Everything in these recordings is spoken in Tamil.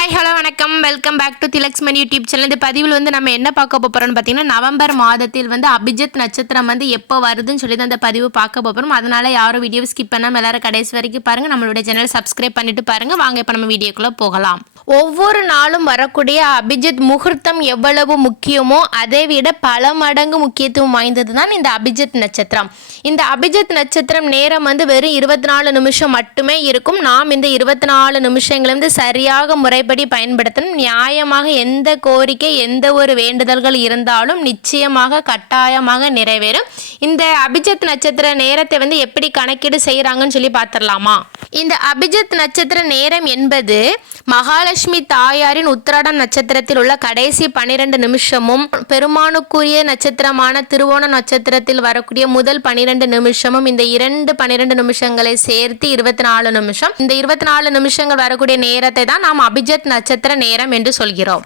ஹாய் ஹலோ வணக்கம் வெல்கம் பேக் டு திலக்ஸ்மன் யூடியூப் சேனல். இந்த பதிவில் வந்து நம்ம என்ன பார்க்க போகிறோம்னு பார்த்தீங்கன்னா, நவம்பர் மாதத்தில் வந்து அபிஜித் நட்சத்திரம் வந்து எப்போ வருதுன்னு சொல்லி தான் அந்த பதிவு பார்க்க போகிறோம். அதனால் யாரும் வீடியோ ஸ்கிப் பண்ணாமல் எல்லாரும் கடைசி வரைக்கும் பாருங்கள். நம்மளுடைய சேனல் சப்ஸ்கிரைப் பண்ணிட்டு பாருங்கள். வாங்க இப்போ நம்ம வீடியோக்குள்ளே போகலாம். ஒவ்வொரு நாளும் வரக்கூடிய அபிஜித் முகூர்த்தம் எவ்வளவு முக்கியமோ அதை விட பல மடங்கு முக்கியத்துவம் வாய்ந்தது தான் இந்த அபிஜித் நட்சத்திரம். இந்த அபிஜித் நட்சத்திரம் நேரம் வந்து வெறும் 24 நிமிஷம் மட்டுமே இருக்கும். நாம் இந்த 24 நிமிஷங்களை வந்து சரியாக முறைப்படி பயன்படுத்தணும். நியாயமாக எந்த கோரிக்கை எந்த ஒரு வேண்டுதல்கள் இருந்தாலும் நிச்சயமாக கட்டாயமாக நிறைவேறும். இந்த அபிஜித் நட்சத்திர நேரத்தை வந்து எப்படி கணக்கீடு செய்கிறாங்கன்னு சொல்லி பார்த்துடலாமா? இந்த அபிஜித் நட்சத்திர நேரம் என்பது மகாலட்சுமி தாயாரின் உத்திராடம் நட்சத்திரத்தில் உள்ள கடைசி 12 நிமிஷமும் பெருமானுக்குரிய நட்சத்திரமான திருவோண நட்சத்திரத்தில் வரக்கூடிய முதல் 12 நிமிஷமும் இந்த 12 நிமிஷங்களை சேர்த்து 24 நிமிஷம். இந்த 24 நிமிஷங்கள் வரக்கூடிய நேரத்தை தான் நாம் அபிஜித் நட்சத்திர நேரம் என்று சொல்கிறோம்.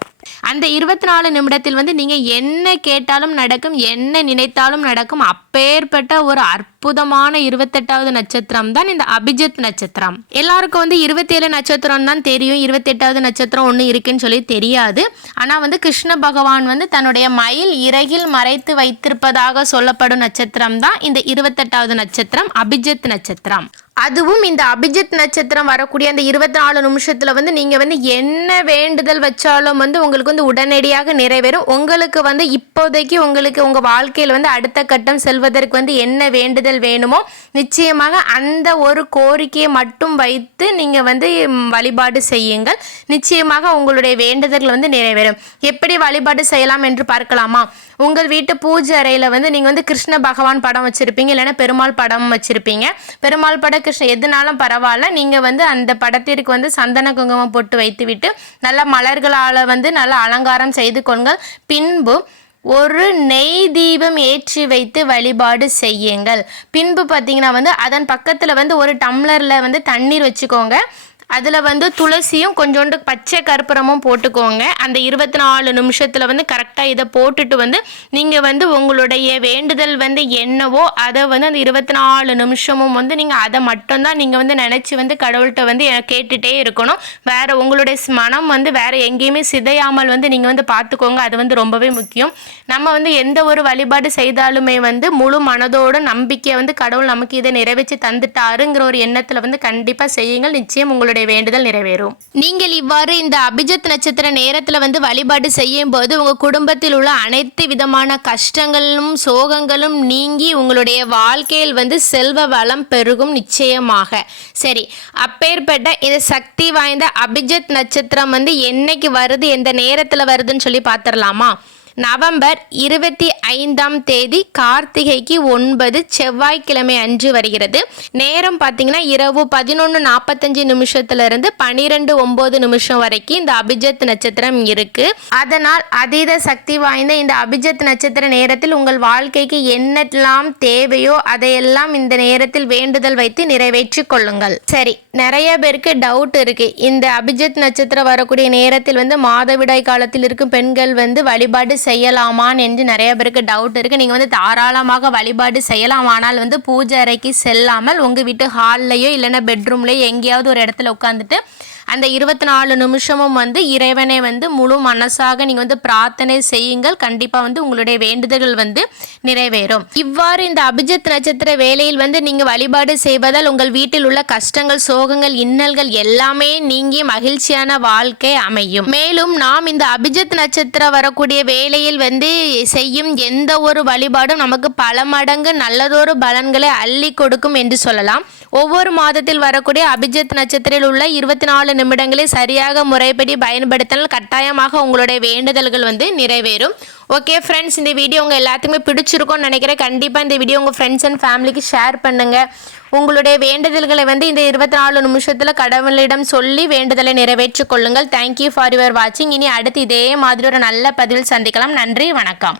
அந்த 24 நிமிடத்தில் வந்து நீங்க என்ன கேட்டாலும் நடக்கும், என்ன நினைத்தாலும் நடக்கும். அப்பேற்பட்ட ஒரு அற்புதமான 28வது நட்சத்திரம் தான் இந்த அபிஜித் நட்சத்திரம். எல்லாருக்கும் வந்து 27 நட்சத்திரம் தான் தெரியும், 28வது நட்சத்திரம் ஒன்று இருக்குன்னு சொல்லி தெரியாது. ஆனால் வந்து கிருஷ்ண பகவான் வந்து தன்னுடைய மயில் இறகில் மறைத்து வைத்திருப்பதாக சொல்லப்படும் நட்சத்திரம் தான் இந்த 28வது நட்சத்திரம் அபிஜித் நட்சத்திரம். அதுவும் இந்த அபிஜித் நட்சத்திரம் வரக்கூடிய அந்த 24 நிமிஷத்துல வந்து நீங்க வந்து என்ன வேண்டுதல் வச்சாலும் வந்து உங்களுக்கு வந்து உடனடியாக நிறைவேறும். உங்களுக்கு வந்து இப்போதைக்கு உங்களுக்கு உங்க வாழ்க்கையில் வந்து அடுத்த கட்டம் செல்வதற்கு வந்து என்ன வேண்டுதல் வேணுமோ நிச்சயமாக அந்த ஒரு கோரிக்கையை மட்டும் வைத்து நீங்க வந்து வழிபாடு செய்யுங்கள். நிச்சயமாக உங்களுடைய வேண்டுதல்கள் வந்து நிறைவேறும். எப்படி வழிபாடு செய்யலாம் என்று பார்க்கலாமா? உங்கள் வீட்டு பூஜை அறையில் வந்து நீங்கள் வந்து கிருஷ்ண பகவான் படம் வச்சுருப்பீங்க, இல்லைன்னா பெருமாள் படம் வச்சுருப்பீங்க. பெருமாள் படம் கிருஷ்ண எதுனாலும் பரவாயில்ல. நீங்கள் வந்து அந்த படத்திற்கு வந்து சந்தன குங்குமம் போட்டு வைத்து விட்டு நல்ல மலர்களால் வந்து நல்ல அலங்காரம் செய்து கொள்ளுங்கள். பின்பு ஒரு நெய் தீபம் ஏற்றி வைத்து வழிபாடு செய்யுங்கள். பின்பு பார்த்தீங்கன்னா வந்து அதன் பக்கத்தில் வந்து ஒரு டம்ளரில் வந்து தண்ணீர் வச்சுக்கோங்க. அதில் வந்து துளசியும் கொஞ்சோண்டு பச்சை கற்பூரமும் போட்டுக்கோங்க. அந்த 24 நிமிஷத்தில் வந்து கரெக்டாக இதை போட்டுட்டு வந்து நீங்கள் வந்து உங்களுடைய வேண்டுதல் வந்து என்னவோ அதை வந்து அந்த 24 நிமிஷமும் வந்து நீங்கள் அதை மட்டும்தான் நீங்கள் வந்து நினச்சி வந்து கடவுள்கிட்ட வந்து கேட்டுகிட்டே இருக்கணும். வேறு உங்களுடைய மனம் வந்து வேறு எங்கேயுமே சிதையாமல் வந்து நீங்கள் வந்து பார்த்துக்கோங்க. அது வந்து ரொம்பவே முக்கியம். நம்ம வந்து எந்த ஒரு வழிபாடு செய்தாலுமே வந்து முழு மனதோட நம்பிக்கையை வந்து கடவுள் நமக்கு இதை நிறைவேற்றி தந்துட்டாருங்கிற ஒரு எண்ணத்தில் வந்து கண்டிப்பாக செய்யுங்கள். நிச்சயம் உங்களுடைய வேண்டுதல் நிறைவேறும். நீங்கள் இவ்வாறு இந்த அபிஜித் நட்சத்திர நேரத்தில் வந்து வழிபாடு செய்யும் போது உங்க குடும்பத்தில் உள்ள அனைத்து விதமான கஷ்டங்களும் சோகங்களும் நீங்கி உங்களுடைய வாழ்க்கையில் வந்து செல்வ வளம் பெருகும் நிச்சயமாக. சரி, அப்பேற்பட்ட இந்த சக்தி வாய்ந்த அபிஜித் நட்சத்திரம் வந்து என்னைக்கு வருது, எந்த நேரத்தில் வருதுன்னு சொல்லி பார்த்துடலாமா? நவம்பர் 25ஆம் தேதி கார்த்திகைக்கு 9 செவ்வாய்க்கிழமை அன்று வருகிறது. நேரம் பார்த்தீங்கன்னா இரவு 11:45 நிமிஷத்துலேருந்து 12:09 வரைக்கும் இந்த அபிஜித் நட்சத்திரம் இருக்கு. அதனால் அதீத சக்தி வாய்ந்த இந்த அபிஜித் நட்சத்திர நேரத்தில் உங்கள் வாழ்க்கைக்கு என்னெல்லாம் தேவையோ அதையெல்லாம் இந்த நேரத்தில் வேண்டுதல் வைத்து நிறைவேற்றி கொள்ளுங்கள். சரி, நிறைய பேருக்கு டவுட் இருக்கு. இந்த அபிஜித் நட்சத்திரம் வரக்கூடிய நேரத்தில் வந்து மாதவிடாய் காலத்தில் இருக்கும் பெண்கள் வந்து வழிபாடு செய்யலாமான்னு என்று நிறைய பேருக்கு டவுட் இருக்குது. நீங்கள் வந்து தாராளமாக வழிபாடு செய்யலாம். ஆனால் வந்து பூஜை அறைக்கு செல்லாமல் உங்கள் வீட்டு ஹால்லையோ இல்லைன்னா பெட்ரூம்லையோ எங்கேயாவது ஒரு இடத்துல உட்காந்துட்டு அந்த 24 நிமிஷமும் வந்து இறைவனை வந்து முழு மனசாக நீங்கள் வந்து பிரார்த்தனை செய்யுங்கள். கண்டிப்பாக வந்து உங்களுடைய வேண்டுதல்கள் வந்து நிறைவேறும். இவ்வாறு இந்த அபிஜித் நட்சத்திர வேளையில் வந்து நீங்கள் வழிபாடு செய்வதால் உங்கள் வீட்டில் உள்ள கஷ்டங்கள் சோகங்கள் இன்னல்கள் எல்லாமே நீங்கி மகிழ்ச்சியான வாழ்க்கை அமையும். மேலும் நாம் இந்த அபிஜித் நட்சத்திரம் வரக்கூடிய வேளையில் வந்து செய்யும் எந்த ஒரு வழிபாடும் நமக்கு பல மடங்கு நல்லதொரு பலன்களை அள்ளி கொடுக்கும் என்று சொல்லலாம். ஒவ்வொரு மாதத்தில் வரக்கூடிய அபிஜித் நட்சத்திரத்தில் உள்ள 24 நிமிடங்களை சரியாக முறைப்படி பயன்படுத்தினால் கட்டாயமாக உங்களுடைய வேண்டுதல்கள் வந்து நிறைவேறும். ஓகே ஃப்ரெண்ட்ஸ், இந்த வீடியோ உங்கள் எல்லாத்துக்குமே பிடிச்சிருக்கும்னு நினைக்கிறேன். கண்டிப்பாக இந்த வீடியோ உங்கள் ஃப்ரெண்ட்ஸ் அண்ட் ஃபேமிலிக்கு ஷேர் பண்ணுங்கள். உங்களுடைய வேண்டுதல்களை வந்து இந்த 24 நிமிஷத்தில் கடவுளிடம் சொல்லி வேண்டுதலை நிறைவேற்றிக் கொள்ளுங்கள். தேங்க்யூ ஃபார் யுவர் வாட்சிங். இனி அடுத்து இதே மாதிரி ஒரு நல்ல பதிவில் சந்திக்கலாம். நன்றி, வணக்கம்.